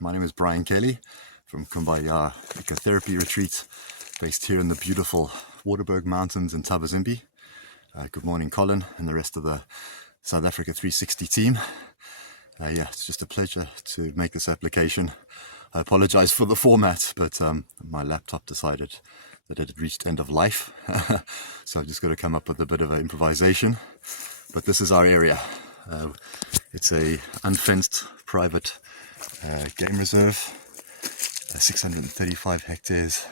My name is Brian Kelly from Kumbaya Ecotherapy Retreat, based here in the beautiful Waterberg Mountains in Thabazimbi. Good morning, Colin, and the rest of the South Africa 360 team. Yeah, it's just a pleasure to make this application. I apologize for the format, but my laptop decided that it had reached end of life. So I've just got to come up with a bit of an improvisation. But this is our area. It's a unfenced private game reserve, 635 hectares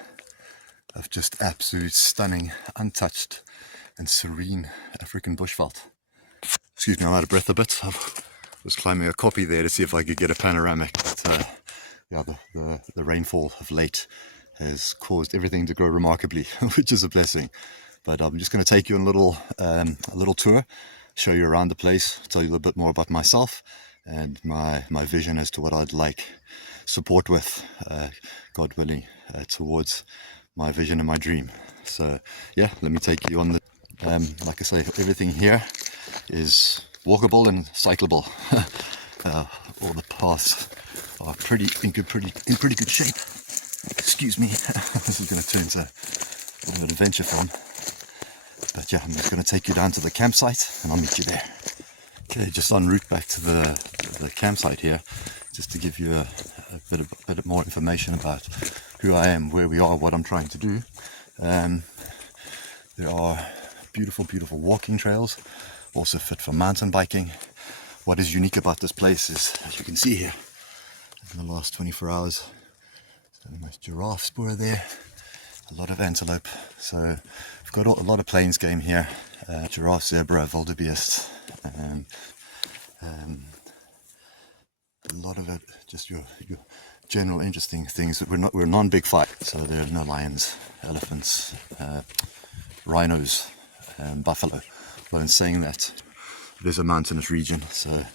of just absolute stunning, untouched and serene African bushveld. Excuse me, I'm out of breath a bit. I was climbing a kopje there to see if I could get a panoramic. But, yeah, the rainfall of late has caused everything to grow remarkably, which is a blessing. But I'm just going to take you on a little tour, show you around the place, tell you a little bit more about myself and my vision as to what I'd like support with, God willing, towards my vision and my dream. So yeah, let me take you on the, like I say, everything here is walkable and cyclable. All the paths are in pretty good shape. Excuse me. This is going to turn into a bit of an adventure film. But yeah, I'm just going to take you down to the campsite and I'll meet you there. Okay, just en route back to the campsite here, just to give you a bit more information about who I am, where we are, what I'm trying to do. There are beautiful walking trails, also fit for mountain biking. What is unique about this place is, as you can see here, in the last 24 hours, there's a nice giraffe spoor there, a lot of antelope. So we've got a lot of plains game here, giraffe, zebra, wildebeest, and a lot of it just your general interesting things. We're non-big fight, so there are no lions, elephants, rhinos, buffalo. But in saying that, it is a mountainous region, so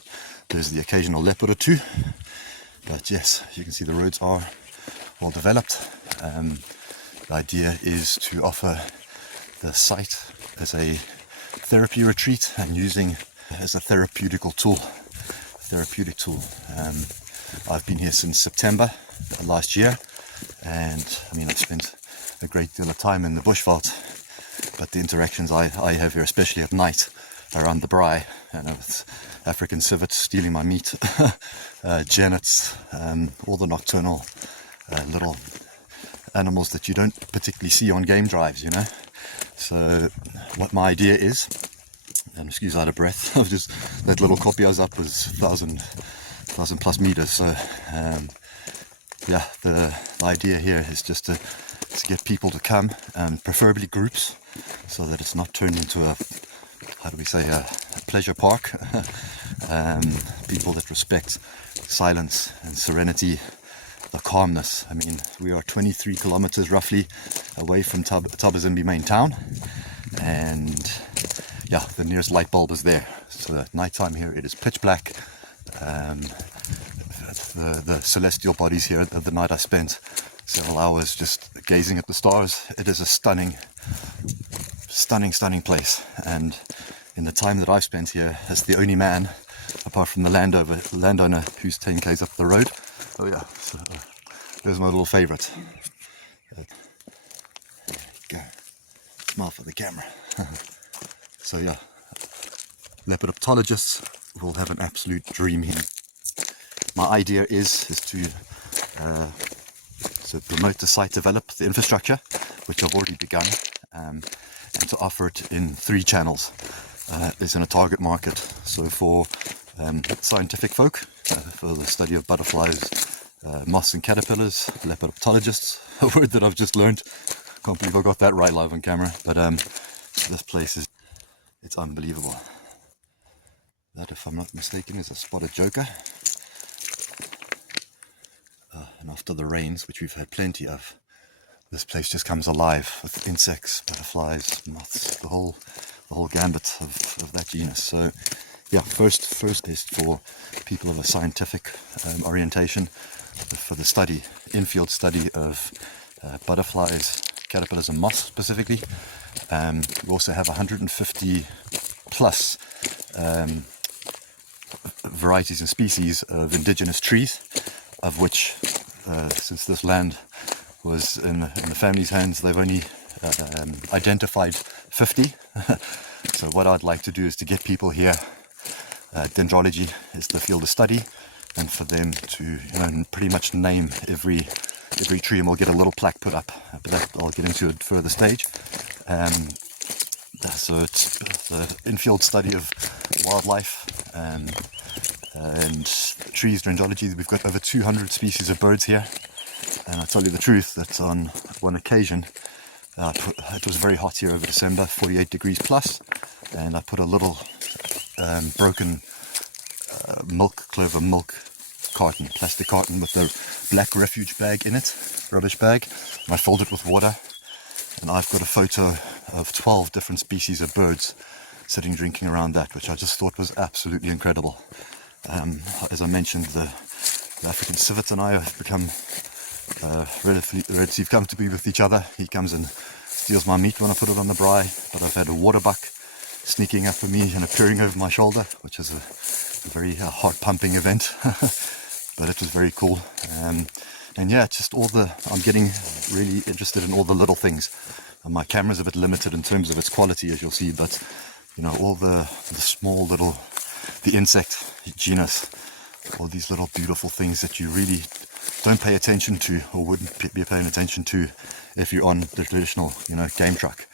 there's the occasional leopard or two. But yes, you can see the roads are well developed. The idea is to offer the site as a therapy retreat and using as a therapeutic tool. I've been here since September last year, and I mean, I've spent a great deal of time in the bushveld, but the interactions I have here, especially at night around the braai, with African civets stealing my meat, janets, all the nocturnal little animals that you don't particularly see on game drives, you know. So what my idea is, and excuse out of breath, I've just, that little kopje I was up was 1,000 plus meters. So yeah, the idea here is just to get people to come, preferably groups, so that it's not turned into a pleasure park. People that respect silence and serenity, the calmness. I mean, we are 23 kilometers roughly away from Thabazimbi main town, and yeah, the nearest light bulb is there. So at night time here it is pitch black. The celestial bodies here, the night I spent several hours just gazing at the stars. It is a stunning place, and in the time that I've spent here as the only man, apart from the landowner who's 10 k's up the road. Oh yeah, so there's my little favorite. There you go. Smile for the camera. So yeah, lepidoptologists will have an absolute dream here. My idea is to promote the site, develop the infrastructure, which I've already begun, and to offer it in 3 channels. Is in a target market. So for scientific folk, for the study of butterflies, moths and caterpillars, lepidoptologists, a word that I've just learned. Can't believe I got that right live on camera. But this place it's unbelievable. That, if I'm not mistaken, is a spotted joker. And after the rains, which we've had plenty of, this place just comes alive with insects, butterflies, moths, the whole gambit of that genus. So yeah, first is for people of a scientific orientation, for the study, in-field study of butterflies, caterpillars and moths specifically. We also have 150 plus varieties and species of indigenous trees. of which, since this land was in the family's hands, they've only identified 50. So what I'd like to do is to get people here. Dendrology is the field of study, and for them to pretty much name every tree, and we'll get a little plaque put up, but that I'll get into at a further stage. So it's the infield study of wildlife and trees, dendrology. We've got over 200 species of birds here, and I tell you the truth that on one occasion it was very hot here over December, 48 degrees plus, and I put a little broken clover milk carton, plastic carton with a black refuge bag in it, rubbish bag, and I filled it with water, and I've got a photo of 12 different species of birds sitting drinking around that, which I just thought was absolutely incredible. As I mentioned, the African civet and I have become relatively comfortable with each other. He comes and steals my meat when I put it on the braai, but I've had a waterbuck sneaking up for me and appearing over my shoulder, which is a very heart pumping event. But it was very cool. And yeah, just I'm getting really interested in all the little things. And my camera's a bit limited in terms of its quality, as you'll see, but all the small little, the insect genus, all these little beautiful things that you really don't pay attention to, or wouldn't be paying attention to if you're on the traditional, game truck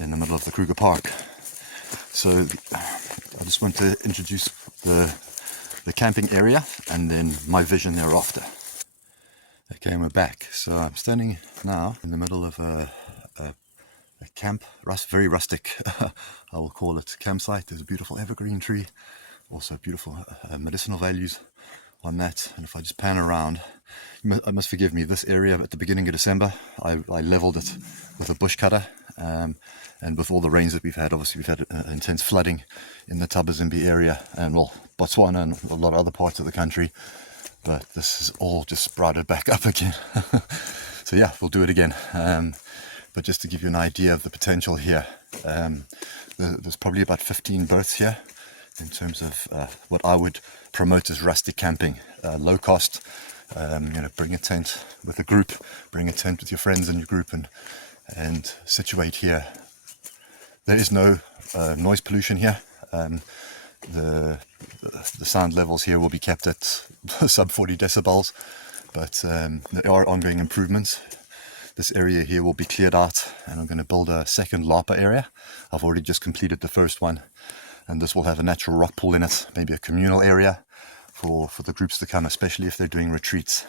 in the middle of the Kruger Park. So I just want to introduce the camping area and then my vision thereafter. Okay, we're back. So I'm standing now in the middle of a camp, very rustic, I will call it, campsite. There's a beautiful evergreen tree, also beautiful medicinal values on that. And if I just pan around, I must forgive me, this area at the beginning of December, I leveled it with a bush cutter, and with all the rains that we've had, obviously we've had intense flooding in the Thabazimbi area and Botswana and a lot of other parts of the country, but this is all just sprouted back up again. So yeah, we'll do it again. But just to give you an idea of the potential here, there's probably about 15 berths here in terms of what I would promote as rustic camping, low cost. Bring a tent with a group, bring a tent with your friends in your group, and situate here. There is no noise pollution here. The sound levels here will be kept at sub 40 decibels, but there are ongoing improvements. This area here will be cleared out, and I'm going to build a second Lapa area. I've already just completed the first one, and this will have a natural rock pool in it, maybe a communal area for the groups to come, especially if they're doing retreats.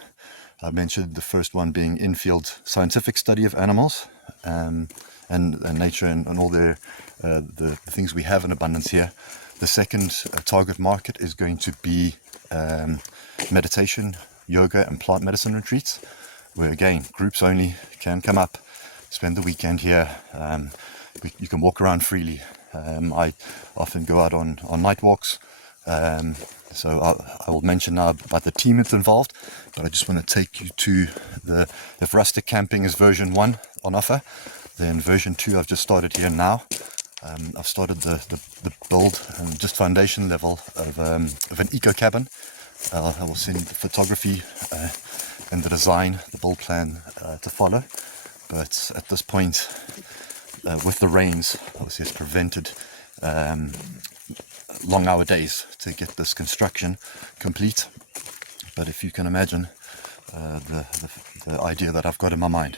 I mentioned the first one being infield scientific study of animals and nature and all the things we have in abundance here. The second target market is going to be meditation, yoga and plant medicine retreats, where again, groups only can come up, spend the weekend here. You can walk around freely. I often go out on night walks. So I will mention now about the team that's involved, but I just want to take you to if rustic camping is version 1 on offer, then version 2 I've just started here now. I've started the build and just foundation level of an eco cabin. I will send you the photography and the design, the build plan to follow. But at this point, with the rains, obviously it's prevented long hour days to get this construction complete. But if you can imagine the idea that I've got in my mind,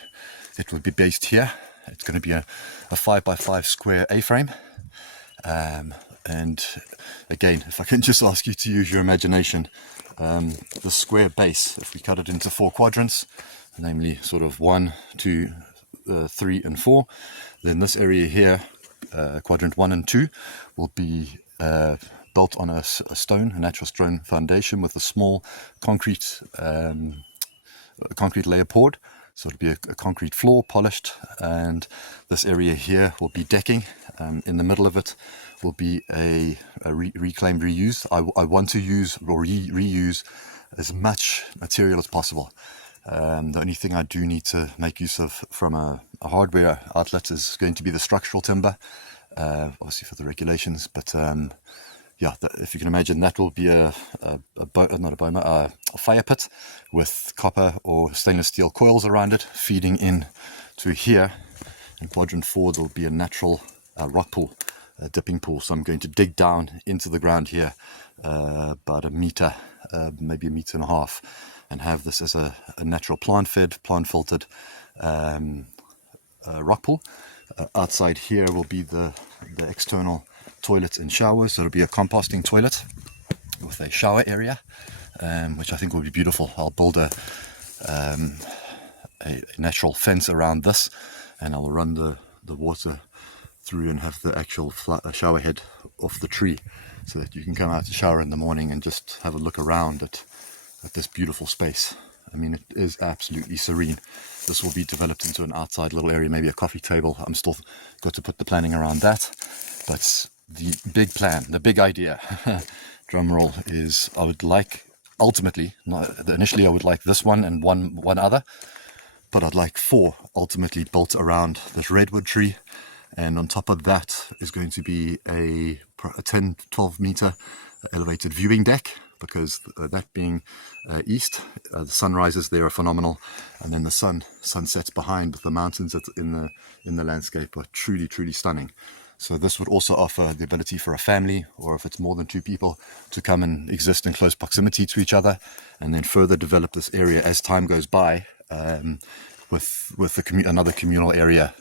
it would be based here. It's going to be a 5x5 square A-frame. And again, if I can just ask you to use your imagination, the square base, if we cut it into 4 quadrants, namely sort of 1, 2, 3 and 4, then this area here, quadrant 1 and 2, will be built on a natural stone foundation with a small concrete layer poured. So it'll be a concrete floor, polished, and this area here will be decking. In the middle of it will be a reclaimed reuse. I want to use or reuse as much material as possible. The only thing I do need to make use of from a hardware outlet is going to be the structural timber, obviously for the regulations, but yeah, if you can imagine, that will be not a boma, a fire pit with copper or stainless steel coils around it, feeding in to here. In quadrant 4, there'll be a natural rock pool, a dipping pool. So I'm going to dig down into the ground here, about a meter, maybe 1.5 meters, and have this as a natural plant-fed, plant-filtered rock pool. Outside here will be the external toilets and showers. So it'll be a composting toilet with a shower area, which I think will be beautiful. I'll build a natural fence around this, and I'll run the water through and have the actual shower head off the tree, so that you can come out to shower in the morning and just have a look around at this beautiful space. I mean, it is absolutely serene. This will be developed into an outside little area, maybe a coffee table. I'm still got to put the planning around that. But the big plan, the big idea, drum roll, is I would like, ultimately, initially I would like this one and one other, but I'd like 4 ultimately built around this redwood tree. And on top of that is going to be a 10-12 meter elevated viewing deck, because that being east, the sunrises there are phenomenal, and then the sun sets behind with the mountains in the landscape are truly stunning. So this would also offer the ability for a family, or if it's more than 2 people, to come and exist in close proximity to each other, and then further develop this area as time goes by, with another communal area,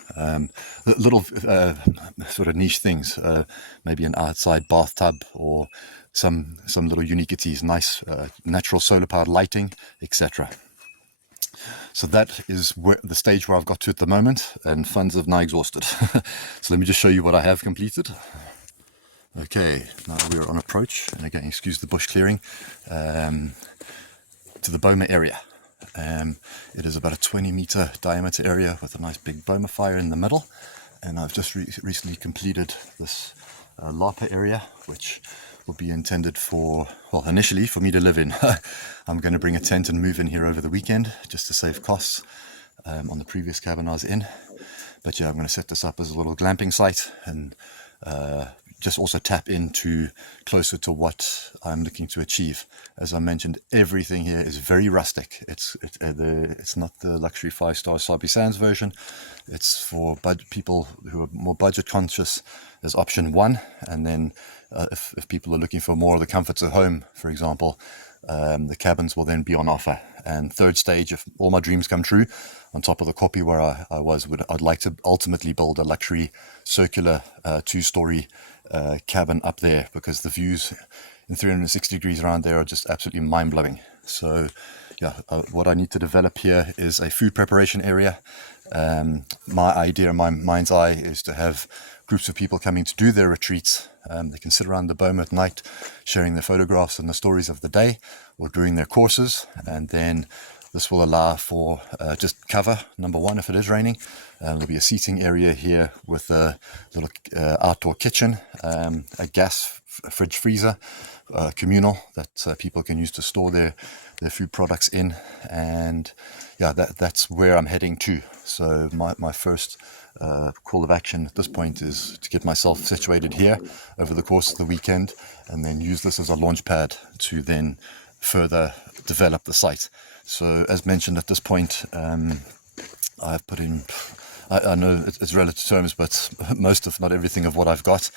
little sort of niche things, maybe an outside bathtub or some little uniquities, nice natural solar powered lighting, etc. So that is the stage where I've got to at the moment, and funds have now exhausted. So let me just show you what I have completed. Okay, now we're on approach, and again, excuse the bush clearing, to the boma area. It is about a 20-meter diameter area with a nice big boma fire in the middle, and I've just recently completed this Lapa area, which will be intended for, well, initially for me to live in. I'm going to bring a tent and move in here over the weekend just to save costs on the previous cabin I was in. But yeah, I'm going to set this up as a little glamping site, and just also tap into closer to what I'm looking to achieve. As I mentioned, everything here is very rustic. It's not the luxury 5-star Sabi Sands version. It's for people who are more budget conscious as option 1, and then if people are looking for more of the comforts of home, for example, the cabins will then be on offer. And third stage, if all my dreams come true, on top of the copy where I'd like to ultimately build a luxury circular 2-story cabin up there, because the views in 360 degrees around there are just absolutely mind-blowing. So yeah, what I need to develop here is a food preparation area. My idea, my mind's eye, is to have groups of people coming to do their retreats. They can sit around the boma at night, sharing their photographs and the stories of the day, or doing their courses, and then this will allow for just cover, number 1, if it is raining. There'll be a seating area here with a little outdoor kitchen, a gas fridge freezer, communal that people can use to store their food products in. And yeah, that's where I'm heading to. So my first call of action at this point is to get myself situated here over the course of the weekend, and then use this as a launch pad to then further develop the site. So as mentioned at this point, I've put in, I know it's relative terms, but most if not everything of what I've got,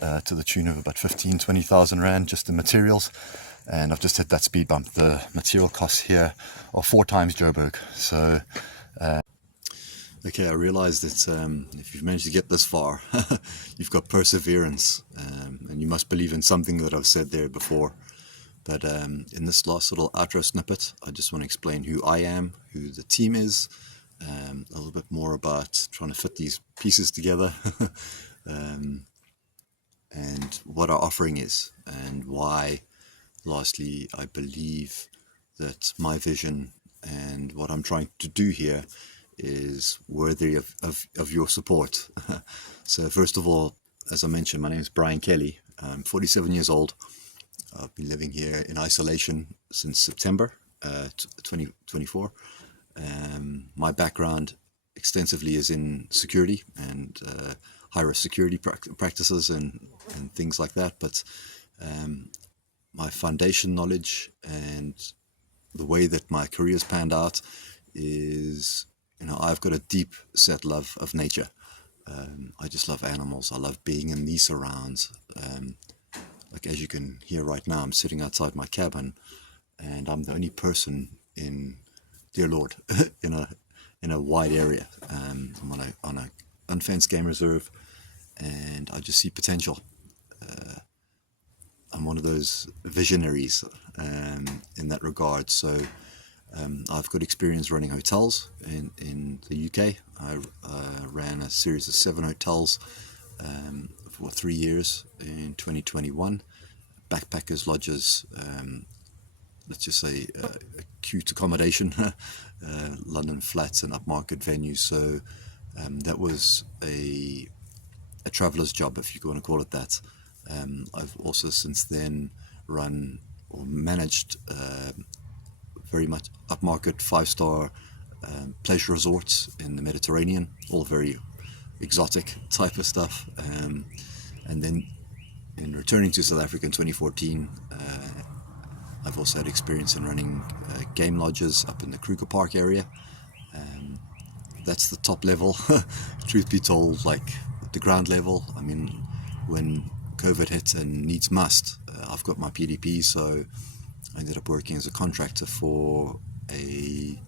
to the tune of about 15,000-20,000 Rand just in materials. And I've just hit that speed bump. The material costs here are 4 times Joburg. So okay, I realize that if you've managed to get this far, you've got perseverance, and you must believe in something that I've said there before. But in this last little outro snippet, I just want to explain who I am, who the team is, a little bit more about trying to fit these pieces together, and what our offering is, and why, lastly, I believe that my vision and what I'm trying to do here is worthy of your support. So first of all, as I mentioned, my name is Brian Kelly. I'm 47 years old. I've been living here in isolation since September 2024. My background extensively is in security and high-risk security practices and things like that. But My foundation knowledge and the way that my career's panned out is, I've got a deep set love of nature. I just love animals. I love being in these surrounds. Like as you can hear right now, I'm sitting outside my cabin, and I'm the only person in, dear Lord, in a wide area. I'm on a unfenced game reserve, and I just see potential. I'm one of those visionaries in that regard. So I've got experience running hotels in the UK. I ran a series of 7 hotels for 3 years in 2021. Backpackers lodges, let's just say acute accommodation, London flats and upmarket venues. So that was a traveller's job, if you want to call it that. I've also since then run or managed very much upmarket 5-star pleasure resorts in the Mediterranean, all very exotic type of stuff. And then in returning to South Africa in 2014, I've also had experience in running game lodges up in the Kruger Park area. That's the top level, truth be told. Like the ground level, I mean, when COVID hit and needs must, I've got my PDP, so I ended up working as a contractor for a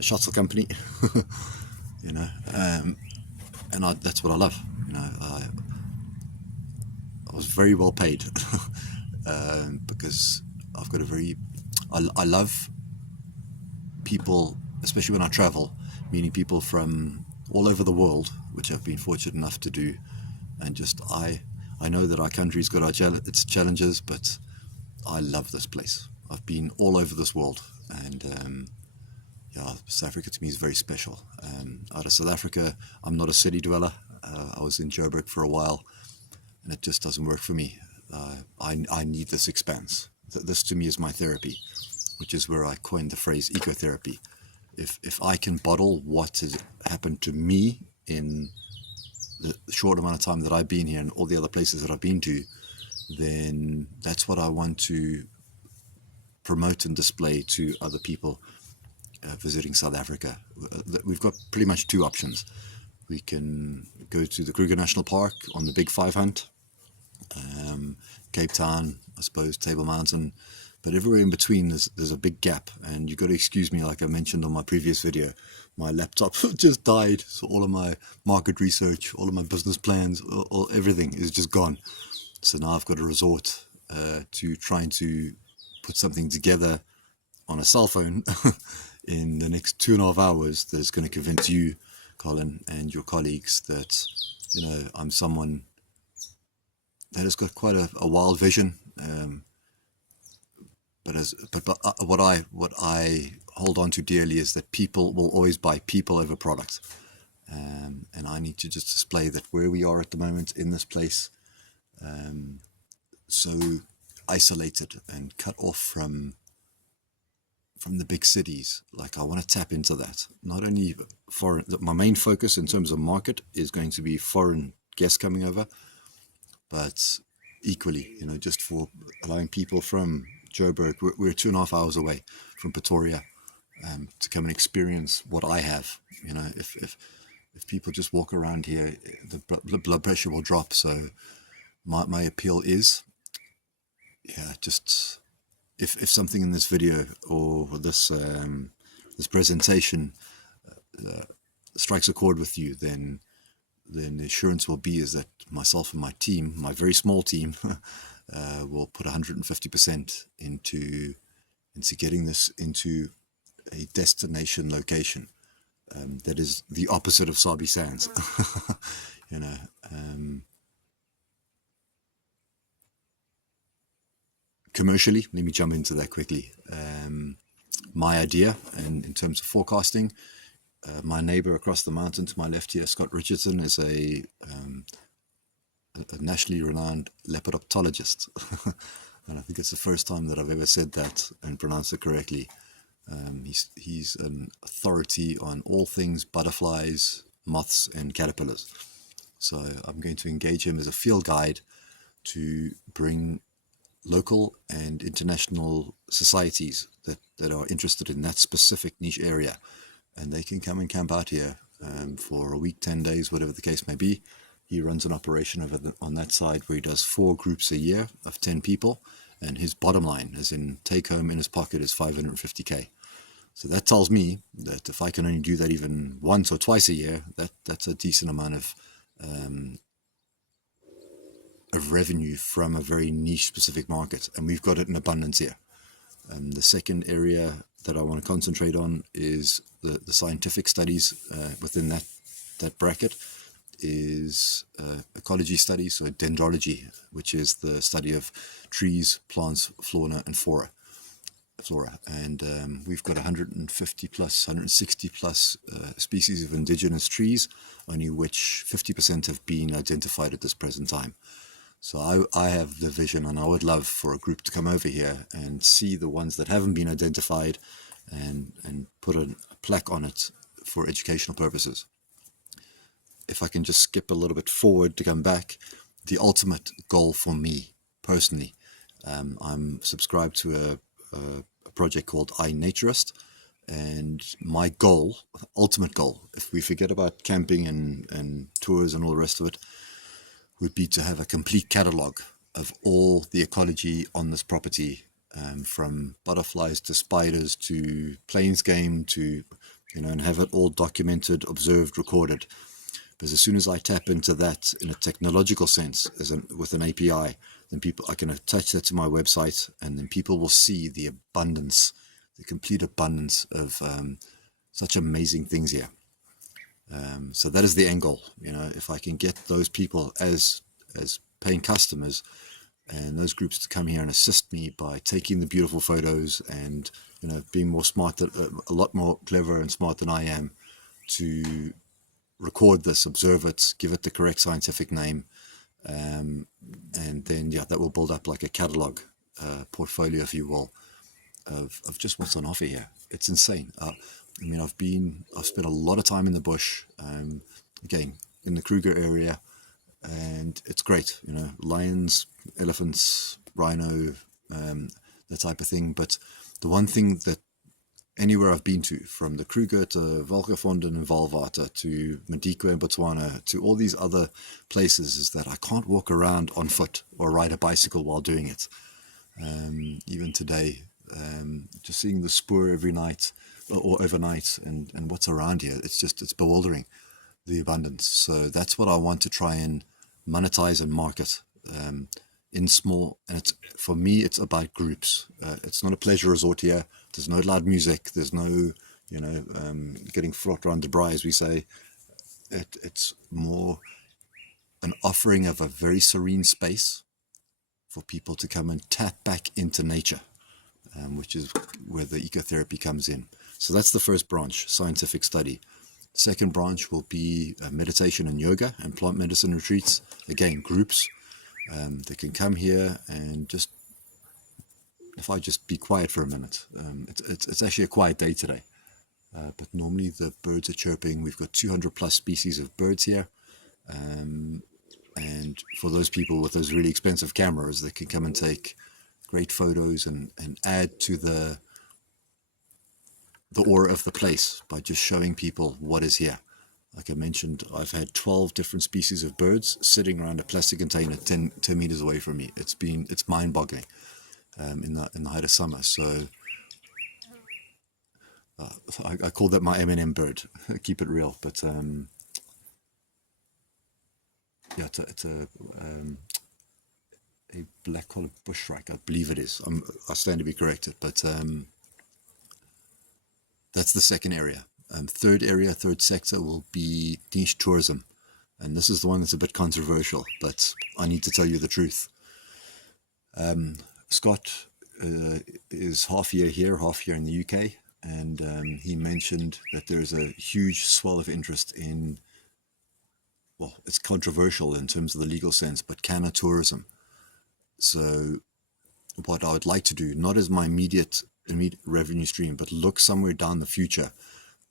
shuttle company, and that's what I love. I was very well paid because I've got I love people, especially when I travel, meeting people from all over the world, which I've been fortunate enough to do. And just I know that our country's got its challenges, but I love this place. I've been all over this world, and South Africa to me is very special. Out of South Africa, I'm not a city dweller. I was in Joburg for a while, and it just doesn't work for me. I need this expanse. This to me is my therapy, which is where I coined the phrase ecotherapy. If I can bottle what has happened to me in the short amount of time that I've been here and all the other places that I've been to, then that's what I want to promote and display to other people visiting South Africa. We've got pretty much 2 options. We can go to the Kruger National Park on the Big 5 hunt, Cape Town, I suppose, Table Mountain, but everywhere in between there's a big gap, and you've got to excuse me, like I mentioned on my previous video, my laptop just died, so all of my market research, all of my business plans, everything is just gone. So now I've got to resort to trying to put something together on a cell phone in the next 2.5 hours that's going to convince you, Colin, and your colleagues that I'm someone that has got quite a wild vision. But what I hold on to dearly is that people will always buy people over product, and I need to just display that where we are at the moment in this place, so isolated and cut off from the big cities. Like I want to tap into that. Not only foreign, my main focus in terms of market is going to be foreign guests coming over, but equally, just for allowing people from Joburg, we're 2.5 hours away from Pretoria, to come and experience what I have. If people just walk around here, the blood pressure will drop. So my appeal is, just if something in this video or this this presentation strikes a chord with you, then the assurance will be is that myself and my team, my very small team, will put 150% into getting this into a destination location that is the opposite of Sabi Sands. Commercially, let me jump into that quickly. My idea, and in terms of forecasting, my neighbor across the mountain to my left here, Scott Richardson, is a nationally renowned lepidoptologist. And I think it's the first time that I've ever said that and pronounced it correctly. He's an authority on all things butterflies, moths, and caterpillars. So I'm going to engage him as a field guide to bring local and international societies that are interested in that specific niche area, and they can come and camp out here for a week, 10 days, whatever the case may be. He runs an operation on that side where he does 4 groups a year of 10 people, and his bottom line, as in take home in his pocket, is 550k. So that tells me that if I can only do that even once or twice a year, that's a decent amount of revenue from a very niche specific market, and we've got it in abundance here. The second area that I want to concentrate on is the scientific studies within that bracket is ecology studies, so dendrology, which is the study of trees, plants, fauna and flora. And we've got 150 plus, 160 plus species of indigenous trees, only which 50% have been identified at this present time. So I have the vision, and I would love for a group to come over here and see the ones that haven't been identified and put a plaque on it for educational purposes. If I can just skip a little bit forward to come back, the ultimate goal for me personally, I'm subscribed to a project called iNaturist, and my goal, ultimate goal, if we forget about camping and tours and all the rest of it, would be to have a complete catalogue of all the ecology on this property, from butterflies to spiders to plains game to, and have it all documented, observed, recorded. Because as soon as I tap into that in a technological sense, with an API, then I can attach that to my website, and then people will see the abundance, the complete abundance of such amazing things here. So that is the end goal. If I can get those people as paying customers and those groups to come here and assist me by taking the beautiful photos and being more smart, a lot more clever and smart than I am, to record this, observe it, give it the correct scientific name, and then that will build up like a catalog portfolio, if you will, of just what's on offer here. It's insane. I've spent a lot of time in the bush, again, in the Kruger area, and it's great, lions, elephants, rhino, that type of thing. But the one thing that anywhere I've been to, from the Kruger to Valkefontein and Valvata to Madikwe and Botswana to all these other places, is that I can't walk around on foot or ride a bicycle while doing it. Even today, just seeing the spoor every night or overnight and what's around here, it's bewildering, the abundance. So that's what I want to try and monetize and market in small. And for me, it's about groups. It's not a pleasure resort here. There's no loud music. There's no, getting fraught around the braai, as we say. It's more an offering of a very serene space for people to come and tap back into nature, which is where the ecotherapy comes in. So that's the first branch, scientific study. Second branch will be meditation and yoga and plant medicine retreats. Again, groups. They can come here and just, if I just be quiet for a minute. It's actually a quiet day today. But normally the birds are chirping. We've got 200 plus species of birds here. And for those people with those really expensive cameras, they can come and take great photos and add to the aura of the place by just showing people what is here. Like I mentioned, I've had 12 different species of birds sitting around a plastic container 10 meters away from me. It's mind-boggling in the height of summer. So I call that my M&M bird. Keep it real, but it's a black-collared bushrack, I believe it is. I stand to be corrected, but that's the second area. Third sector will be niche tourism. And this is the one that's a bit controversial, but I need to tell you the truth. Scott is half year here, half year in the UK, and he mentioned that there's a huge swell of interest in, well, it's controversial in terms of the legal sense, but canna tourism. So what I would like to do, not as my immediate revenue stream, but look somewhere down the future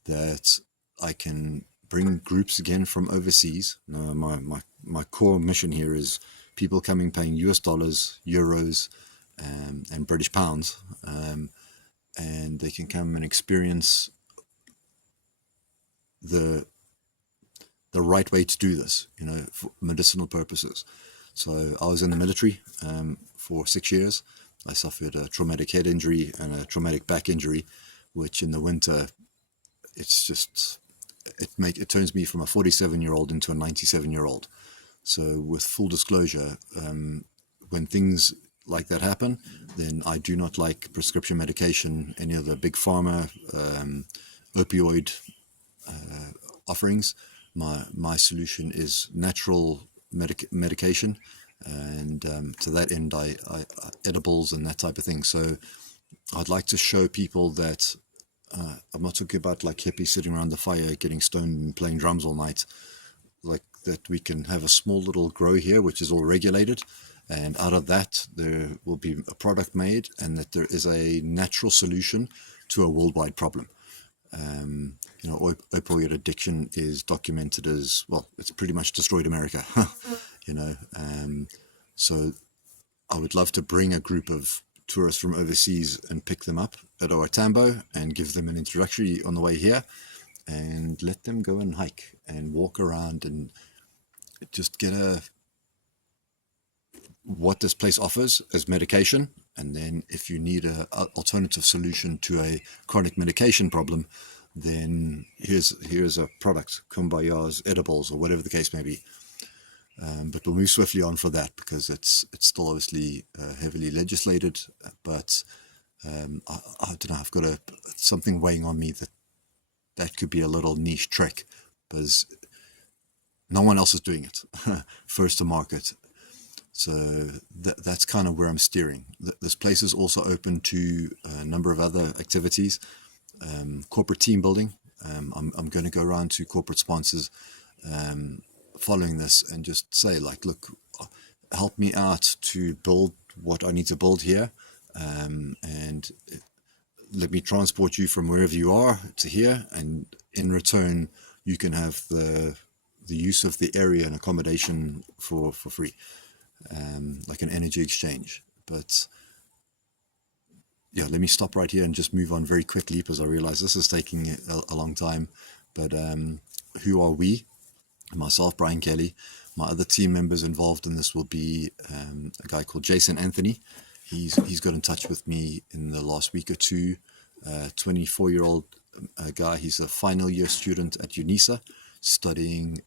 that I can bring groups again from overseas. Now, my core mission here is people coming paying US dollars, euros, and British pounds, and they can come and experience the right way to do this, for medicinal purposes. So I was in the military for 6 years. I suffered a traumatic head injury and a traumatic back injury, which in the winter, it turns me from a 47-year-old into a 97-year-old. So with full disclosure, when things like that happen, then I do not like prescription medication, any of the big pharma, opioid offerings. My solution is natural medication, and to that end, I edibles and that type of thing. So I'd like to show people that I'm not talking about like hippies sitting around the fire getting stoned and playing drums all night. Like that we can have a small little grow here, which is all regulated, and out of that there will be a product made, and that there is a natural solution to a worldwide problem. Opioid addiction is documented as, well, it's pretty much destroyed America. So I would love to bring a group of tourists from overseas and pick them up at OR Tambo and give them an introductory on the way here, and let them go and hike and walk around and just get what this place offers as medication. And then if you need a alternative solution to a chronic medication problem, then here's a product, Kumbaya's edibles, or whatever the case may be. But we'll move swiftly on for that, because it's still obviously heavily legislated. But I don't know, I've got something weighing on me that could be a little niche trick, because no one else is doing it. First to market. So that's kind of where I'm steering. This place is also open to a number of other activities, corporate team building. I'm going to go around to corporate sponsors following this and just say, like, look, help me out to build what I need to build here, and let me transport you from wherever you are to here, and in return you can have the use of the area and accommodation for free, like an energy exchange. But yeah, let me stop right here and just move on very quickly, because I realize this is taking a long time. But who are we? Myself, Brian Kelly. My other team members involved in this will be a guy called Jason Anthony. He's got in touch with me in the last week or two. 24-year-old guy. He's a final year student at UNISA, studying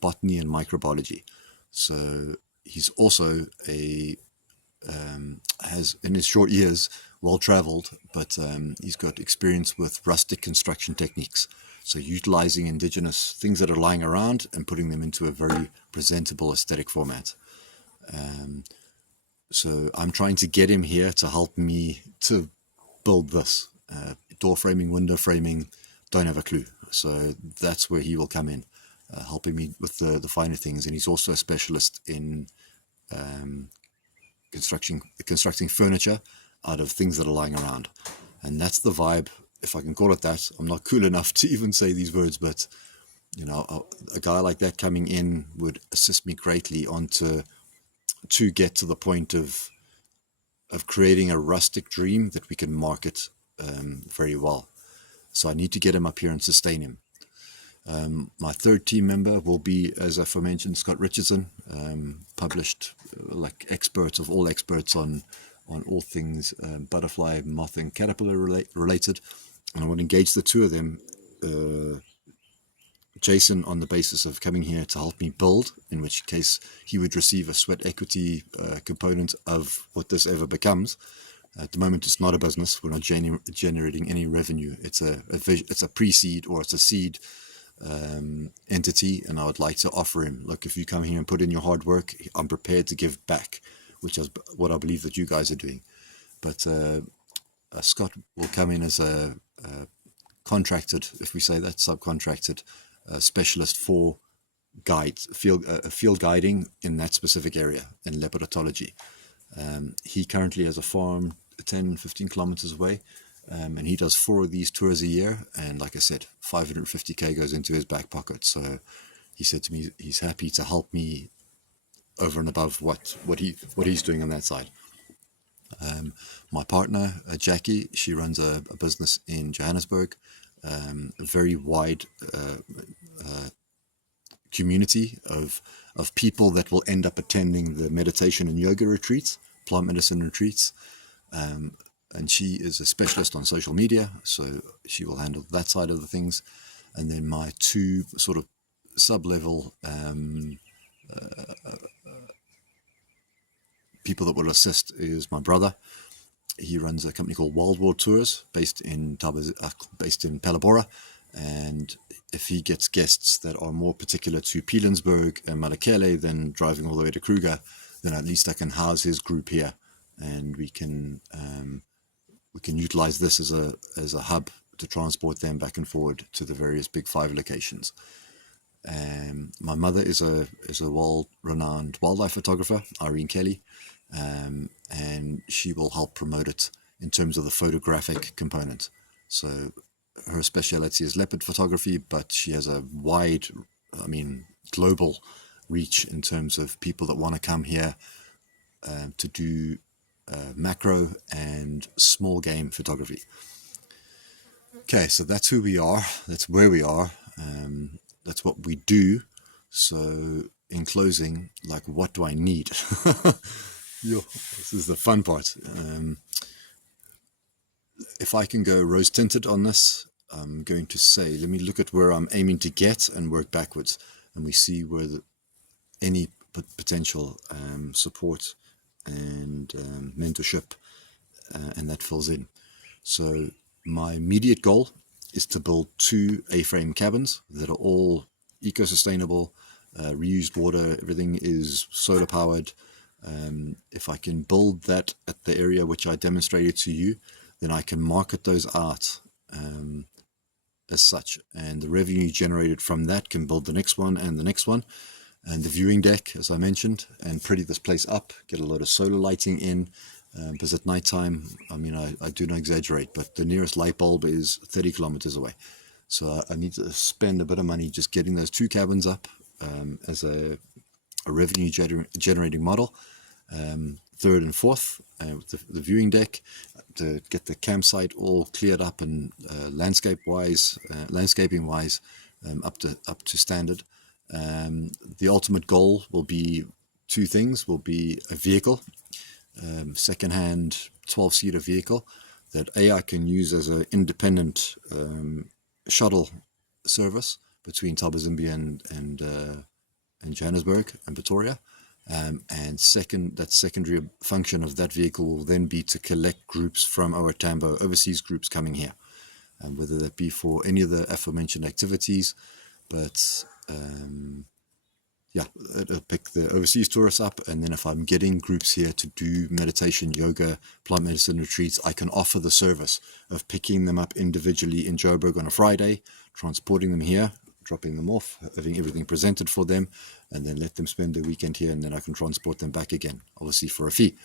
botany and microbiology. So he's also has, in his short years, well-traveled, but he's got experience with rustic construction techniques. So utilizing indigenous things that are lying around and putting them into a very presentable aesthetic format. So I'm trying to get him here to help me to build this. Door framing, window framing, don't have a clue. So that's where he will come in, helping me with the finer things. And he's also a specialist in constructing furniture out of things that are lying around. And that's the vibe, if I can call it that. I'm not cool enough to even say these words, but a guy like that coming in would assist me greatly to get to the point of creating a rustic dream that we can market very well. So I need to get him up here and sustain him. My third team member will be, as I mentioned, Scott Richardson, published like experts of all experts on all things butterfly, moth, and caterpillar related. And I want to engage the two of them, Jason on the basis of coming here to help me build, in which case he would receive a sweat equity component of what this ever becomes. At the moment, it's not a business. We're not generating any revenue. It's a pre-seed, or it's a seed entity, and I would like to offer him, look, if you come here and put in your hard work, I'm prepared to give back, which is what I believe that you guys are doing. But Scott will come in as a contracted, if we say that, subcontracted specialist for field guiding in that specific area in lepidotology. He currently has a farm 10-15 kilometers away, and he does 4 of these tours a year, and like I said, 550k goes into his back pocket. So he said to me he's happy to help me over and above what he's doing on that side. My partner, Jackie, she runs a business in Johannesburg, a very wide community of people that will end up attending the meditation and yoga retreats, plant medicine retreats. And she is a specialist on social media, so she will handle that side of the things. And then my two sort of sub-level people that will assist is my brother. He runs a company called Wild World Tours based in Palabora, and if he gets guests that are more particular to Pilanesberg and Malakele than driving all the way to Kruger, then at least I can house his group here, and we can utilize this as a hub to transport them back and forward to the various big 5 locations. My mother is a world-renowned wildlife photographer, Irene Kelly, and she will help promote it in terms of the photographic component. So her speciality is leopard photography, but she has a wide, global reach in terms of people that want to come here to do macro and small game photography. Okay, so that's who we are, that's where we are, that's what we do. So in closing, like, what do I need? This is the fun part. If I can go rose tinted on this, I'm going to say, let me look at where I'm aiming to get and work backwards, and we see where any potential support and mentorship and that fills in. So my immediate goal is to build 2 A-frame cabins that are all eco-sustainable, reused water, everything is solar powered. If I can build that at the area which I demonstrated to you, then I can market those out as such, and the revenue generated from that can build the next one and the next one, and the viewing deck, as I mentioned, and pretty this place up, get a lot of solar lighting in, because at night time, I do not exaggerate, but the nearest light bulb is 30 kilometers away. So I need to spend a bit of money just getting those 2 cabins up as a revenue generating model. Third and fourth, with the viewing deck, to get the campsite all cleared up and landscaping wise, up to standard. The ultimate goal will be 2 things. Will be a vehicle, second-hand 12-seater vehicle that I can use as an independent shuttle service between Thabazimbi and Johannesburg and Pretoria. And that secondary function of that vehicle will then be to collect groups from our Tambo overseas groups coming here, whether that be for any of the aforementioned activities, but it'll pick the overseas tourists up, and then if I'm getting groups here to do meditation, yoga, plant medicine retreats, I can offer the service of picking them up individually in Joburg on a Friday, transporting them here, dropping them off, having everything presented for them, and then let them spend the weekend here, and then I can transport them back again, obviously for a fee.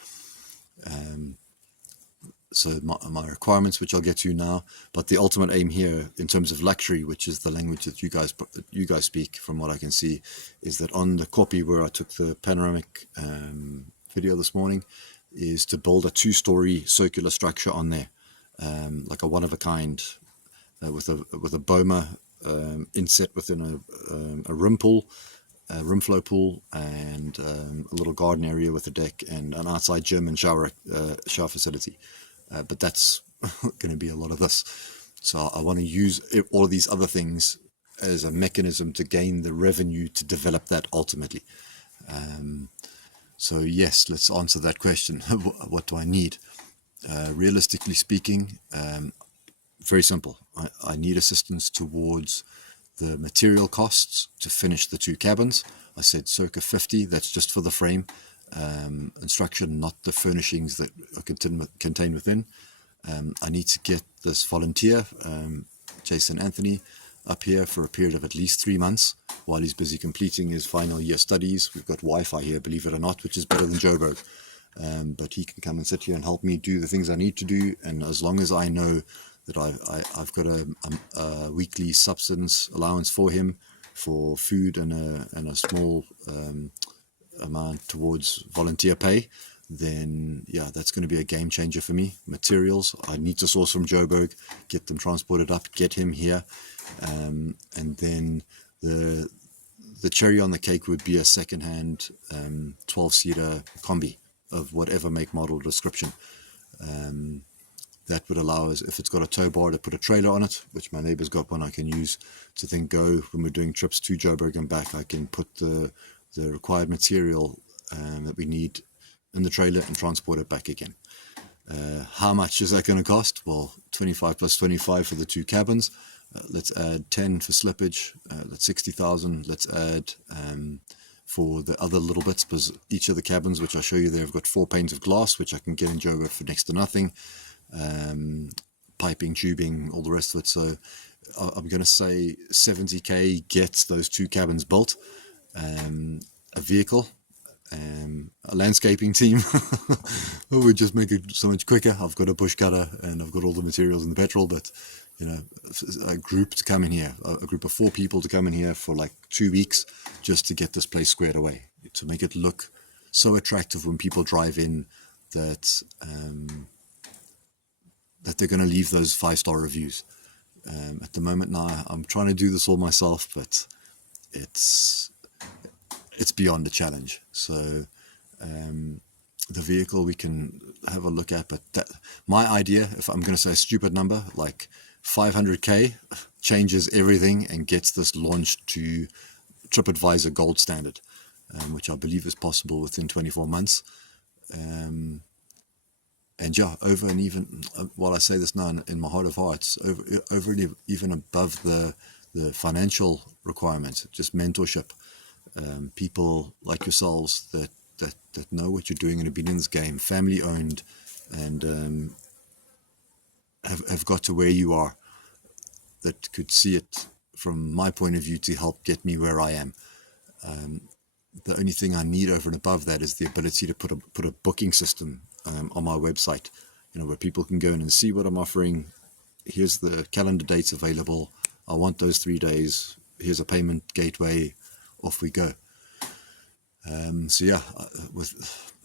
So my requirements, which I'll get to now, but the ultimate aim here in terms of luxury, which is the language that you guys speak, from what I can see, is that on the copy where I took the panoramic video this morning, is to build a 2-story circular structure on there, like a one-of-a-kind, with a boma inset within a rim pool, a rim flow pool, and a little garden area with a deck and an outside gym and shower facility. But that's going to be a lot of this. So I want to use all of these other things as a mechanism to gain the revenue to develop that ultimately. So yes, let's answer that question. What do I need? Realistically speaking, very simple. I need assistance towards the material costs to finish the 2 cabins. I said circa 50, that's just for the frame instruction, not the furnishings that are contained within. I need to get this volunteer, Jason Anthony, up here for a period of at least 3 months while he's busy completing his final year studies. We've got Wi-Fi here, believe it or not, which is better than Joburg. But he can come and sit here and help me do the things I need to do, and as long as I know that I've got a weekly subsistence allowance for him, for food and a small amount towards volunteer pay, then yeah, that's going to be a game changer for me. Materials I need to source from Joburg, get them transported up, get him here, and then the cherry on the cake would be a second-hand 12-seater combi of whatever make, model, description. That would allow us, if it's got a tow bar, to put a trailer on it, which my neighbour's got one I can use to then go when we're doing trips to Joburg and back. I can put the required material that we need in the trailer and transport it back again. How much is that going to cost? Well, 25 plus 25 for the 2 cabins. Let's add 10 for slippage. That's 60,000. Let's add for the other little bits, because each of the cabins, which I'll show you there, have got 4 panes of glass, which I can get in Joburg for next to nothing. Piping, tubing, all the rest of it. So I'm going to say 70k gets those 2 cabins built. A vehicle, a landscaping team would just make it so much quicker. I've got a bush cutter and I've got all the materials and the petrol, but you know, a group to come in here, a group of 4 people to come in here for like 2 weeks just to get this place squared away, to make it look so attractive when people drive in that that they're going to leave those 5-star reviews. At the moment now, I'm trying to do this all myself, but it's beyond a challenge. So the vehicle we can have a look at, but my idea, if I'm going to say a stupid number, like 500k changes everything and gets this launched to TripAdvisor Gold Standard, which I believe is possible within 24 months. And yeah, over and even, while I say this now in my heart of hearts, over and even above the financial requirements, just mentorship, people like yourselves that know what you're doing and have been in this game, family owned, and have got to where you are, that could see it from my point of view to help get me where I am. The only thing I need over and above that is the ability to put a booking system on my website, you know, where people can go in and see what I'm offering. Here's the calendar dates available. I want those 3 days. Here's a payment gateway. Off we go. So yeah, with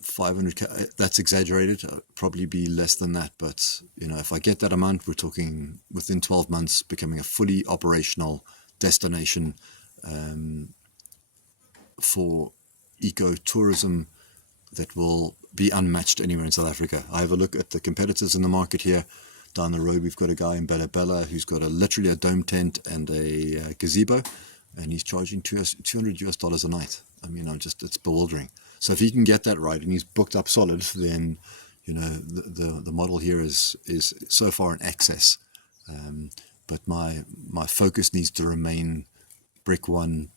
500k, that's exaggerated. Probably be less than that, but you know, if I get that amount, we're talking within 12 months becoming a fully operational destination for ecotourism that will be unmatched anywhere in South Africa. I have a look at the competitors in the market here. Down the road, we've got a guy in Bella Bella who's got literally a dome tent and a gazebo, and he's charging $200 a night. I mean, it's bewildering. So if he can get that right and he's booked up solid, then you know the model here is so far in excess. But my focus needs to remain brick one,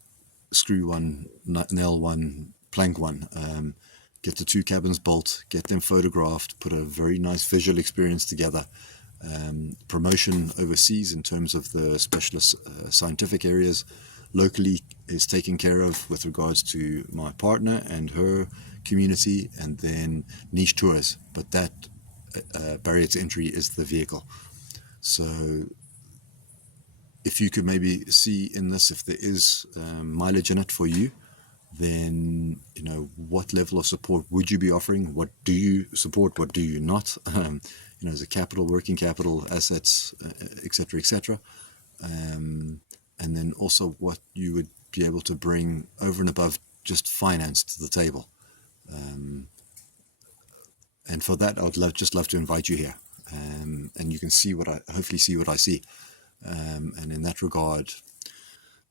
screw one, nail one, plank one. Get the 2 cabins built, get them photographed, put a very nice visual experience together. Promotion overseas in terms of the specialist scientific areas locally is taken care of with regards to my partner and her community, and then niche tours. But that barrier to entry is the vehicle. So if you could maybe see in this, if there is mileage in it for you, then you know, what level of support would you be offering? What do you support? What do you not? You know, as a capital, working capital, assets, etc., etc. And then also what you would be able to bring over and above just finance to the table. And for that, I would just love to invite you here, and you can see hopefully see what I see. And in that regard,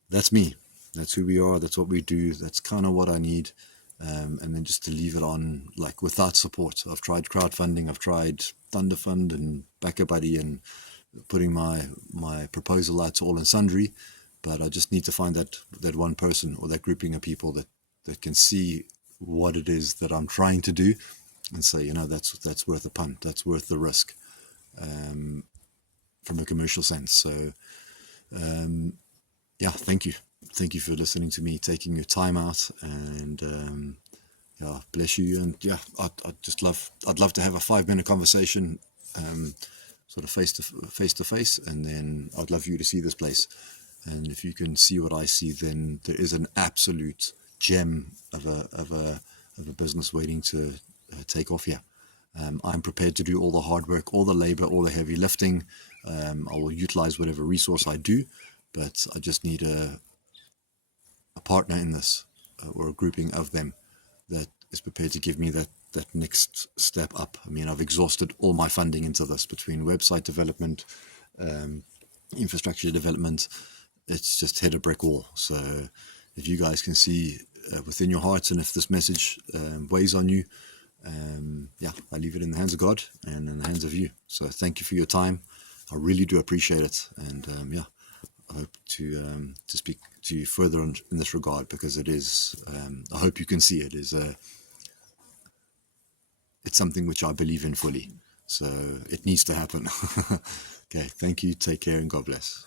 that's me. That's who we are. That's what we do. That's kind of what I need. And then just to leave it on, like, without support. I've tried crowdfunding. I've tried Thunderfund and BackaBuddy and putting my proposal out to all and sundry. But I just need to find that one person or that grouping of people that can see what it is that I'm trying to do and say, you know, that's worth a punt. That's worth the risk, from a commercial sense. So, yeah, thank you. Thank you for listening to me, taking your time out, and yeah, bless you. And yeah, I'd love to have a 5-minute conversation, sort of face to face, and then I'd love you to see this place. And if you can see what I see, then there is an absolute gem of a business waiting to take off here. I'm prepared to do all the hard work, all the labor, all the heavy lifting. I will utilize whatever resource I do, but I just need a partner in this, or a grouping of them that is prepared to give me that next step up. I mean, I've exhausted all my funding into this, between website development, infrastructure development. It's just hit a brick wall. So if you guys can see within your hearts, and if this message weighs on you, I leave it in the hands of God and in the hands of you. So thank you for your time. I really do appreciate it. And I hope to speak to you further in this regard, because it is, I hope you can see it is it's something which I believe in fully. So it needs to happen. Okay, thank you. Take care and God bless.